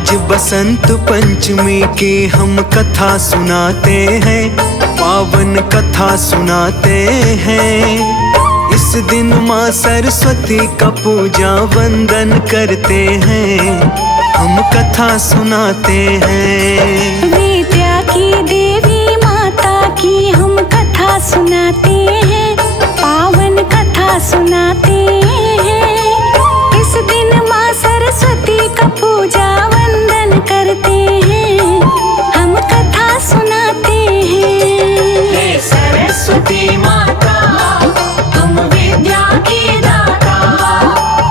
आज बसंत पंचमी की हम कथा सुनाते हैं, पावन कथा सुनाते हैं। इस दिन माँ सरस्वती का पूजा वंदन करते हैं, हम कथा सुनाते हैं। विद्या की देवी माता की हम कथा सुनाते हैं, पावन कथा सुनाते हैं। इस दिन माँ सरस्वती का पूजा वंदन करते हैं, हम कथा सुनाते हैं। हे सरस्वती माता तुम विद्या की दाता,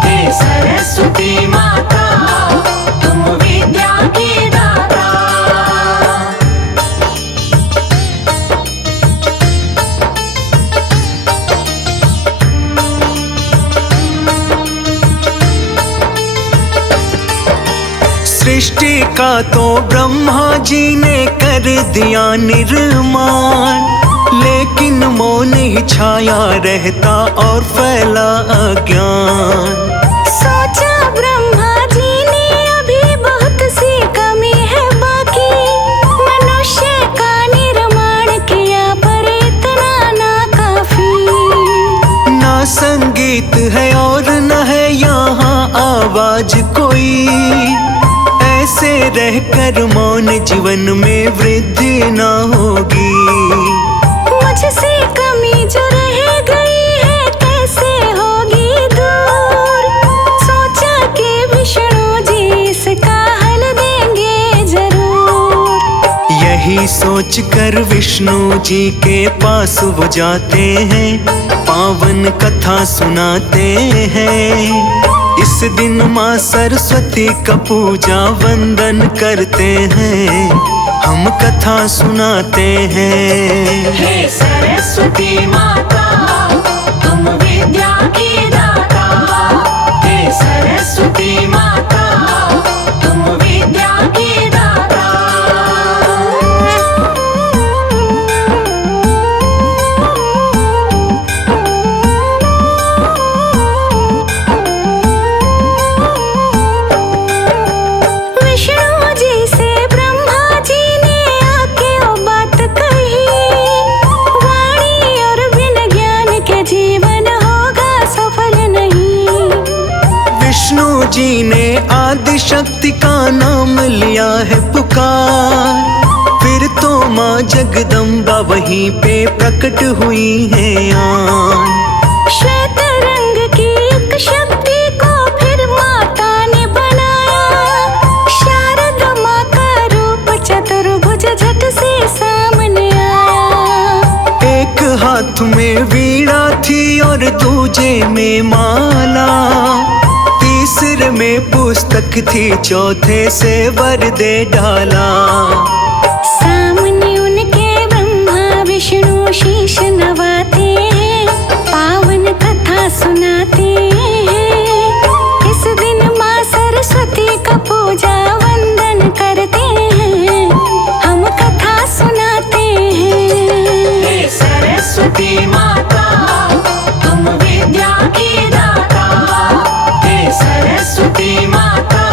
हे सरस्वती माता तुम विद्या की दाता। सृष्टि का तो ब्रह्मा जी ने कर दिया निर्माण, लेकिन मौन ही छाया रहता और फैला अज्ञान। सोचा ब्रह्मा जी ने अभी बहुत सी कमी है बाकी, मनुष्य का निर्माण किया पर इतना ना काफी। ना संगीत है और न है यहाँ आवाज कोई, ऐसे रहकर मौन जीवन में वृद्धि न होगी। मुझसे कमी जो रह गई है कैसे होगी दूर, सोचा कि विष्णु जी इसका हल देंगे जरूर। यही सोचकर विष्णु जी के पास वो जाते हैं, पावन कथा सुनाते हैं। इस दिन माँ सरस्वती का पूजा वंदन करते हैं, हम कथा सुनाते हैं। हे सरस्वती माता तुम विद्या की दाता, हे सरस्वती माता तुम विद्या की दाता। विष्णु जी से ब्रह्मा जी ने आके वो बात कही, वाणी और बिन ज्ञान के जीवन होगा सफल नहीं। विष्णु जी ने आदि शक्ति का नाम लिया है पुकार, फिर तो माँ जगदम्बा वहीं पे प्रकट हुई है आन। श्वेत रंग की एक शक्ति को फिर माता ने बनाया, शारद माँ का रूप चतुर्भुज झट से सामने आया। एक हाथ में वीणा थी और दूजे में माला, तीसरे में पुस्तक थी, चौथे से वर दे डाला। सामने उनके ब्रह्मा विष्णु शीश नवाते हैं, पावन कथा सुनाते हैं। इस दिन माँ सरस्वती का पूजा वंदन करते हैं, हम कथा सुनाते हैं। हे सरस्वती माता तुम विद्या की दाता, हे सरस्वती माता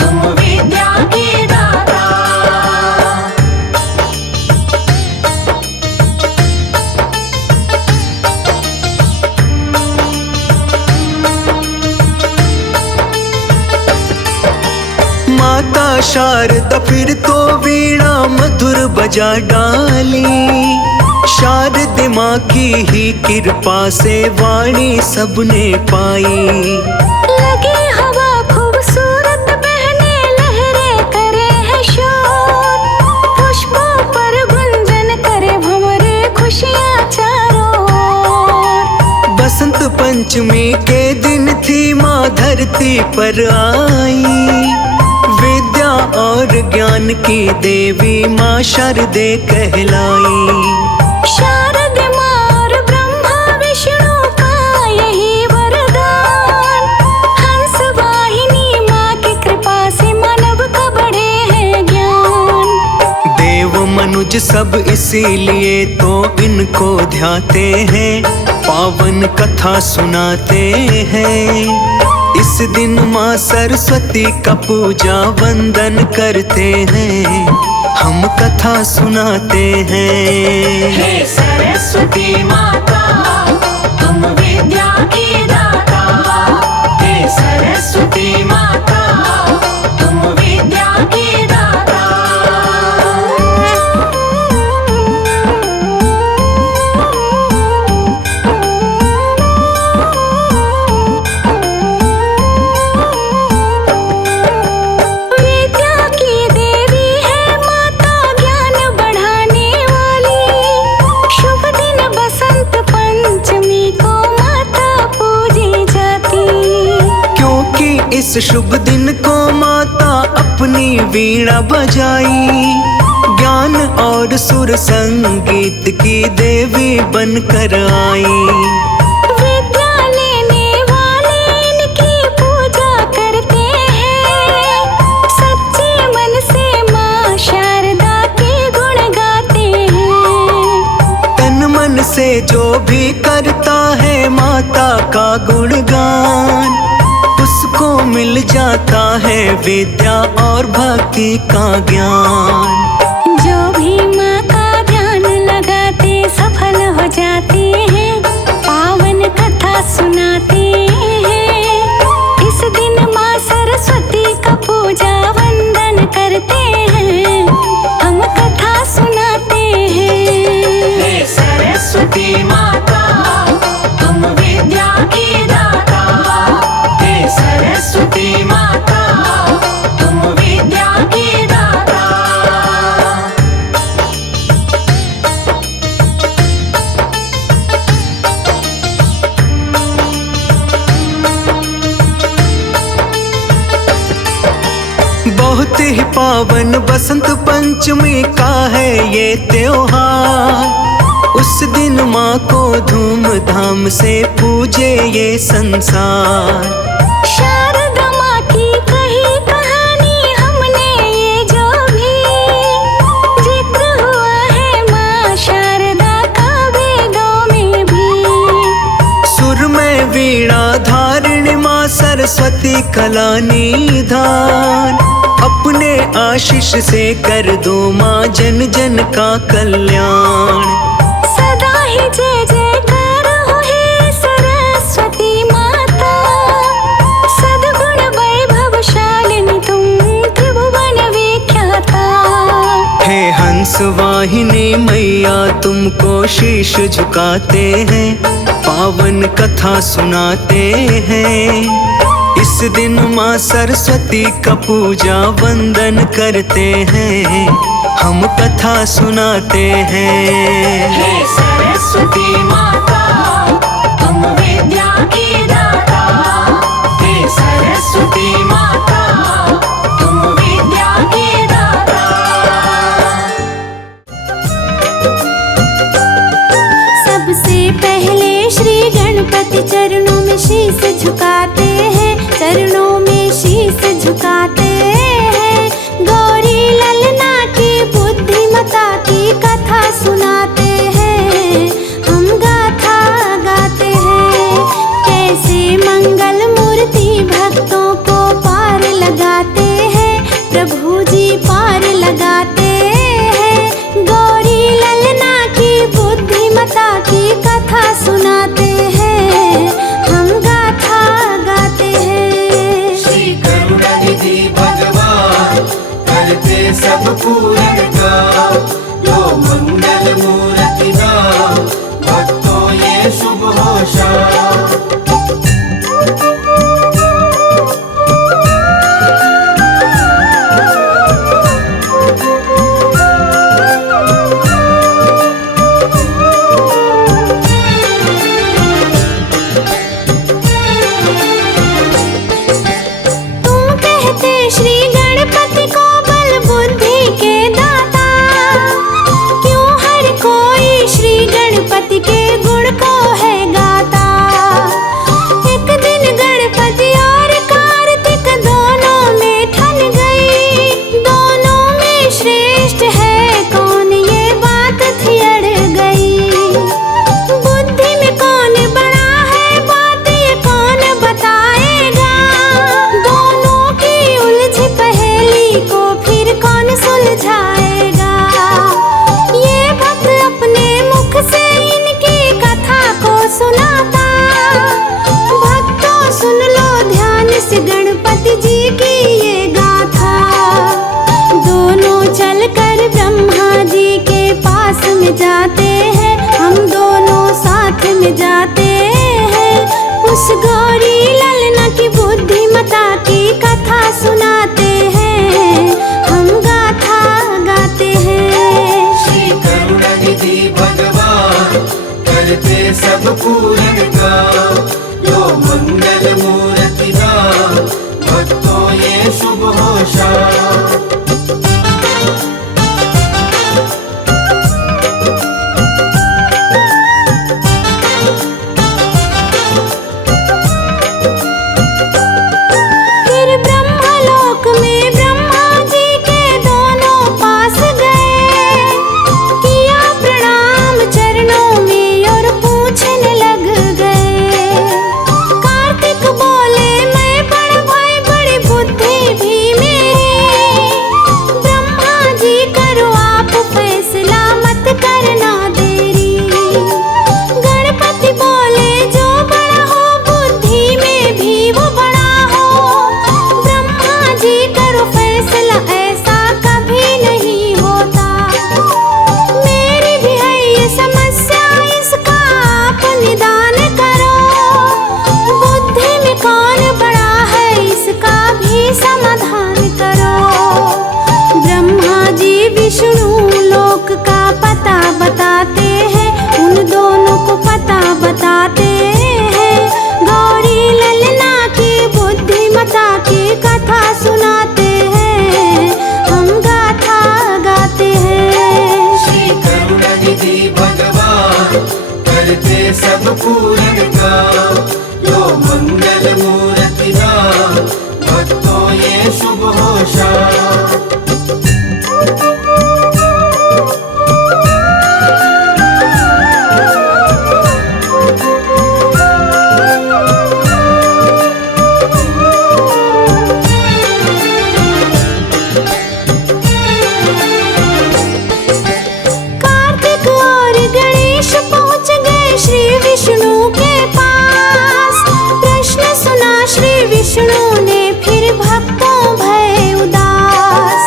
तुम विद्या की दाता। माता शारदा फिर तो वीणा मधुर बजा डाली, शारद माँ की ही कृपा से वाणी सबने पाई। लगी हवा खूबसूरत बहने, लहरें करे है शोर, पुष्पों पर गुंजन करे भंवरे खुशियाँ चारों ओर। बसंत पंचमी के दिन थी माँ धरती पर आई, विद्या और ज्ञान की देवी माँ शारदे कहलाई। शारद माँ और ब्रह्मा विष्णु का यही वरदान, हंस वाहिनी माँ की कृपा से मानव का बढ़े है ज्ञान। देव मनुज सब इसीलिए तो इनको ध्याते हैं, पावन कथा सुनाते हैं। इस दिन माँ सरस्वती का पूजा वंदन करते हैं, हम कथा सुनाते हैं। हे सरस्वती माता तुम विद्या की दाता, हे सरस्वती माता तुम विद्या की दाता। विद्या की देवी है माता ज्ञान बढ़ाने वाली, शुभ दिन बसंत पंचमी को माता पूजी जाती। क्योंकि इस शुभ दिन को माता अपनी वीणा बजाई, ज्ञान और सुर संगीत की देवी बनकर आई। विद्या लेने वाले इनकी पूजा करते हैं, सच्चे मन से माँ शारदा के गुण गाते हैं। तन मन से जो भी करता है माता का गुणगान, उसको मिल जाता है विद्या और भक्ति का ज्ञान। जो भी माँ का ध्यान लगाते सफल हो जाते हैं, पावन कथा सुनाते हैं। इस दिन माँ सरस्वती का पूजा वंदन करते हैं, हम कथा सुनाते हैं। हे सरस्वती माता तुम विद्या की दाता, हे सरस्वती माता तुम विद्या की दाता। बहुत ही पावन बसंत पंचमी का है ये त्योहार, उस दिन माँ को धूमधाम से पूजे ये संसार। शारदा माँ की कही कहानी हमने ये जो भी जिक्र हुआ है माँ शारदा का वेदों में भी। सुर में वीणा धारिणी माँ सरस्वती कला निधान, अपने आशीष से कर दो माँ जन जन का कल्याण। सदा ही जय जयकार हो हे सरस्वती माता, सद्गुण वैभवशालिनी तुम त्रिभुवन विख्याता। हे हंस वाहिनी मैया तुमको शीश झुकाते हैं, पावन कथा सुनाते हैं। इस दिन माँ सरस्वती का पूजा वंदन करते हैं, हम कथा सुनाते हैं। हे सरस्वती माता तुम विद्या की दाता, हे सरस्वती माता तुम विद्या की दाता। सबसे पहले श्री गणपति चरणों में शीश झुकाते हैं, चरणों में शीश झुकाते हैं। गौरी ललना की बुद्धिमता की कथा सुनाते हैं, हम गाथा गाते हैं। कैसे मंगल मूर्ति भक्तों को पार लगाते हैं, प्रभु जी पार लगाते हैं। गौरी ललना की बुद्धिमता की कथा सुनाते हैं, हम गाथा गाते हैं। श्री करुणानिधि भगवान करते सब पूरन का, जो मंगल मूर्ति नाम भक्तों ये शुभ होशा। तुम कहते श्री गणपति को बल बुद्धि के सुनाता। भक्तों सुन लो ध्यान से गणपति जी की ये गाथा। दोनों चलकर ब्रह्मा जी के पास में जाते हैं, हम दोनों साथ में जाते हैं। उस गौरी ललना की बुद्धिमता की कथा सुनाते हैं, हम गाथा गाते हैं। श्री करुणानिधि भगवान करते सब पूरन काम। लो मंगल मूर्ति नाम, भक्तों ये शुभ हो शाम। फिर ब्रह्मलोक में ब्रह्मा जी के दोनों पास गए। किया प्रणाम चरणों में और पूछने लग गए। कार्तिक बोले मैं बड़ा भाई, बड़ी बुद्धि भी मेरी। ब्रह्मा जी करो आप फैसला, मत करना देरी। गणपति बोले जो बड़ा हो बुद्धि में भी वो बड़ा हो। ब्रह्मा जी करो फैसला, ऐसा कभी नहीं होता। मेरी भी है ये समस्या, इसका आप निदान करो। बुद्धि में कौन बड़ा है, इसका भी समाधान करो। ब्रह्मा जी विष्णु लोक का पता बताते हैं, उन दोनों को पता बताते हैं। गौरी ललना की बुद्धिमता की कथा सुनाते हैं, हम गाथा गाते हैं। श्री करुणानिधि भगवान करते सब पूरन काम। लो मंगल मूर्ति नाम, भक्तों ये शुभ हो शाम। कार्तिक और गणेश पहुंच गए श्री विष्णु के पास। प्रश्न सुना श्री विष्णु ने, फिर भक्तों भय उदास।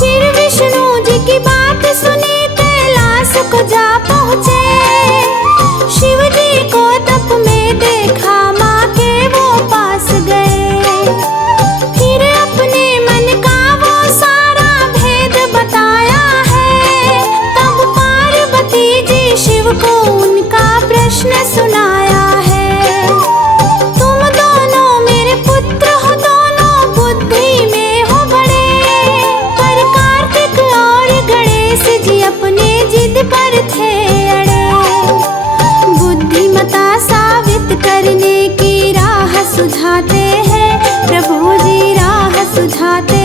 फिर विष्णु जी की बात सुनी, कैलाश को जा पहुँचे। शिव जी को तप में देखा, माँ के वो पास गए। फिर अपने मन का वो सारा भेद बताया है। तब पार्वती जी शिव को उनका प्रश्न सुनाया है। तुम दोनों मेरे पुत्र हो, दोनों बुद्धि में हो बड़े। पर कार्तिक और गणेश जी अपने जिद पर थे अड़े। बुद्धिमता साबित करने की राह सुझाते हैं, प्रभु जी राह सुझाते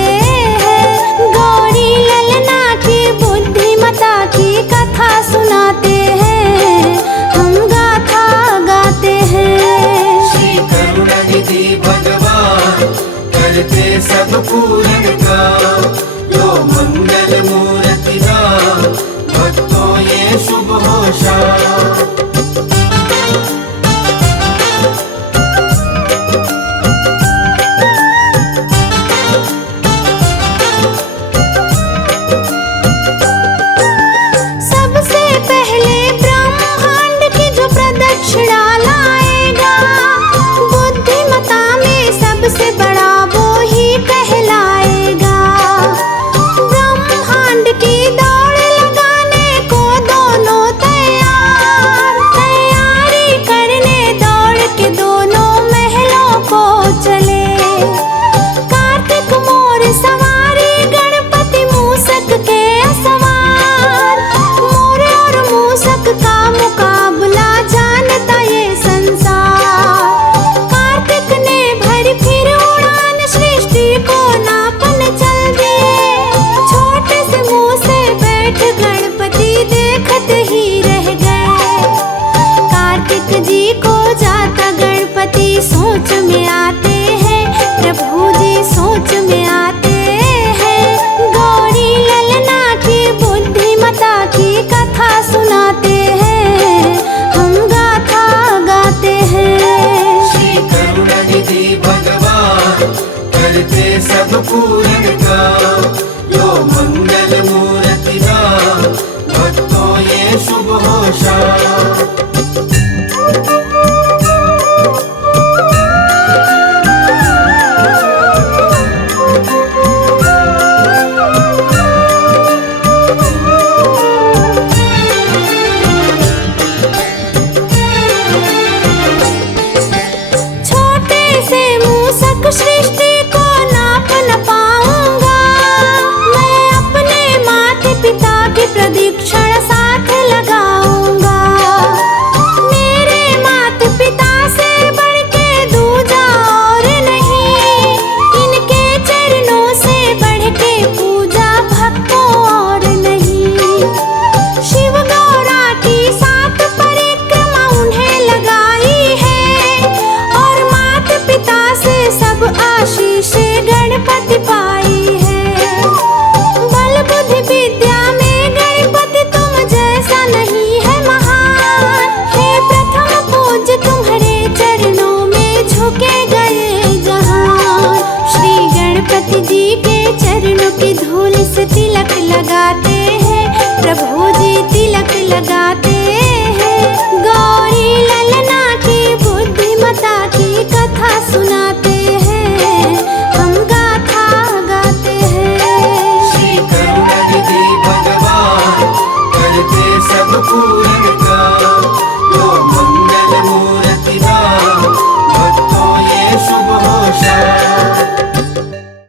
हैं। गौरी ललना की बुद्धिमता की कथा सुनाते हैं, हम गाथा गाते हैं। श्री करुणानिधि भगवान करते सब पूरन काम। लो मंगल मूर्ति नाम, भक्तों ये शुभ हो शाम। सबसे पहले ब्रह्मांड की जो प्रदक्षिणा लाएगा, बुद्धिमता में सबसे बड़ा वो ही कहलाएगा। प्रदीक्षा